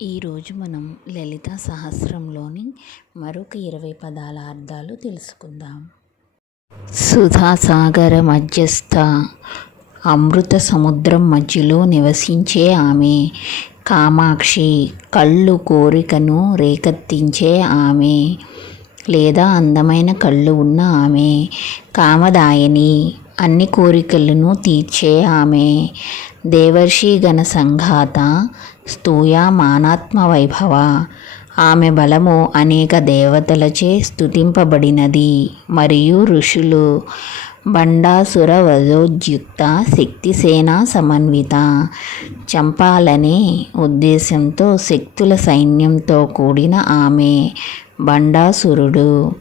ఈరోజు మనం లలిత సహస్రంలోని మరొక ఇరవై పదాల అర్థాలు తెలుసుకుందాం. సుధాసాగర మధ్యస్థ అమృత సముద్రం మధ్యలో నివసించే ఆమె కామాక్షి కళ్ళు కోరికను రేకెత్తించే ఆమె లేదా అందమైన కళ్ళు ఉన్న ఆమె కామదాయని అన్ని కోరికలను తీర్చే ఆమె దేవర్షీగణ సంఘాత స్తూయమానాత్మ వైభవ ఆమె బలము అనేక దేవతలచే స్తుతింపబడినది. మరియు ఋషులు బండాసుర వధోద్యుక్త శక్తిసేన సమన్విత. చంపాలనే ఉద్దేశంతో శక్తుల సైన్యంతో కూడిన ఆమె బండాసురుడు.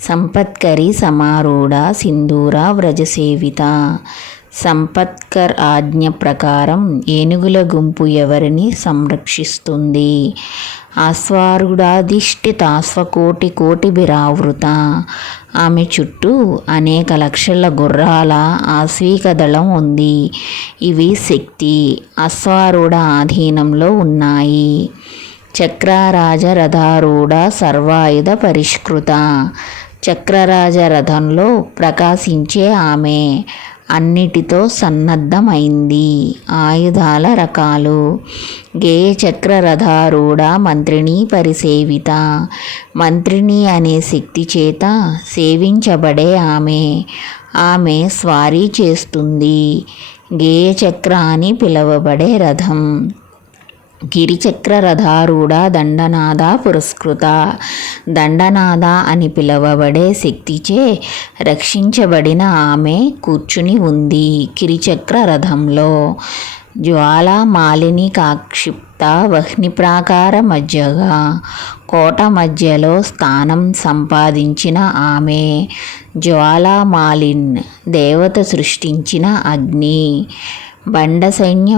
సంపత్కరి సమారూఢ సింధూర వ్రజసేవిత. సంపత్కర్ ఆజ్ఞ ప్రకారం ఏనుగుల గుంపు ఎవరిని సంరక్షిస్తుంది? ఆస్వారుడాధిష్ఠితాశ్వకోటి కోటి బిరావృత. ఆమె చుట్టూ అనేక లక్షల గుర్రాల ఆశ్వీక దళం ఉంది. ఇవి శక్తి అశ్వారూఢ ఆధీనంలో ఉన్నాయి. చక్రరాజ రథారూఢ సర్వాయుధ పరిష్కృత. చక్రరాజ రథంలో ప్రకాశించే ఆమె అన్నిటితో సన్నద్ధమైంది. ఆయుధాల రకాలు. గేయ చక్ర రథారూఢ మంత్రిని పరిసేవిత. మంత్రిని అనే శక్తి చేత సేవించబడే ఆమె. ఆమె స్వారీ చేస్తుంది. గేయచక్ర అని పిలువబడే రథం. గిరిచక్రరథారూఢ దండనాథ దండనాద పురస్కృత. దండనాద అని పిలువబడే శక్తిచే రక్షించబడిన ఆమె కూర్చుని ఉంది కిరిచక్ర రథంలో జ్వాలామాలిని కాక్షిప్త వహ్నిప్రాకార మధ్యగా కోట మధ్యలో స్థానం సంపాదించిన ఆమె. జ్వాలామాలిన్ దేవత సృష్టించిన అగ్ని. బండ సైన్య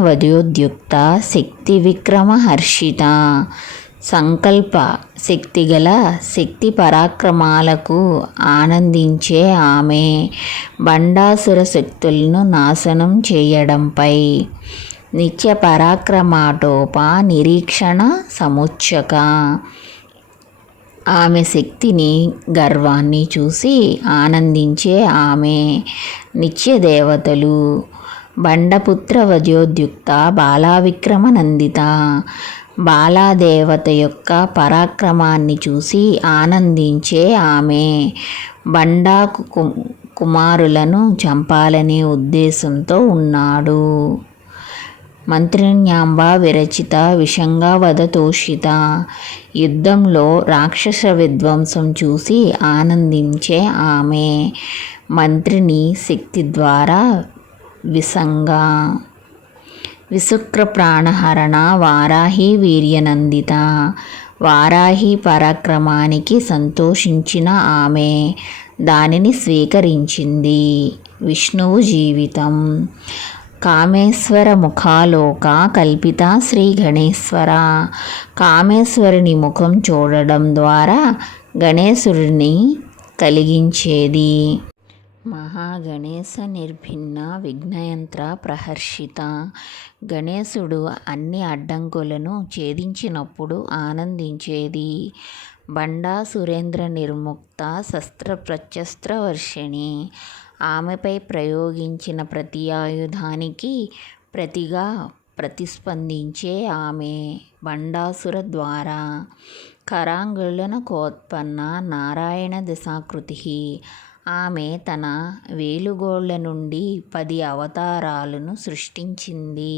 శక్తి విక్రమ హర్షిత సంకల్ప శక్తిగల శక్తి పరాక్రమాలకు ఆనందించే ఆమె బండాసుర శక్తులను నాశనం చేయడంపై నిత్య పరాక్రమాటోప నిరీక్షణ సముచ్చక ఆమె శక్తిని గర్వాన్ని చూసి ఆనందించే ఆమె నిత్య దేవతలు బండపుత్ర వజోద్యుక్త బాలావిక్రమనందిత. బాలాదేవత యొక్క పరాక్రమాన్ని చూసి ఆనందించే ఆమె. బండా కుమారులను చంపాలనే ఉద్దేశంతో ఉన్నాడు. మంత్రిణ్యాంబ విరచిత విషంగా వధతోషిత. యుద్ధంలో రాక్షస విధ్వంసం చూసి ఆనందించే ఆమె. మంత్రిని శక్తి ద్వారా విసంగా. విశుక్ర ప్రాణహరణ వారాహి వీర్యనందిత. వారాహి పరాక్రమానికి సంతోషించిన ఆమె దానిని స్వీకరించింది. విష్ణువు జీవితం. కామేశ్వర ముఖాలోక కల్పిత శ్రీ గణేశ్వర కామేశ్వరుని ముఖం చూడడం ద్వారా గణేశుడిని కలిగించేది. మహాగణేశ నిర్భిన్న విఘ్నయంత్ర ప్రహర్షిత. గణేశుడు అన్ని అడ్డంకులను ఛేదించినప్పుడు ఆనందించేది. బండా సురేంద్ర నిర్ముక్త శస్త్ర ప్రత్యస్త్ర వర్షిణి. ఆమెపై ప్రయోగించిన ప్రతి ఆయుధానికి ప్రతిగా ప్రతిస్పందించే ఆమె బండాసుర ద్వారా. కరాంగుళన కోత్పన్న నారాయణ దశాకృతి. ఆమె తన వేలుగోళ్ళ నుండి పది అవతారాలను సృష్టించింది.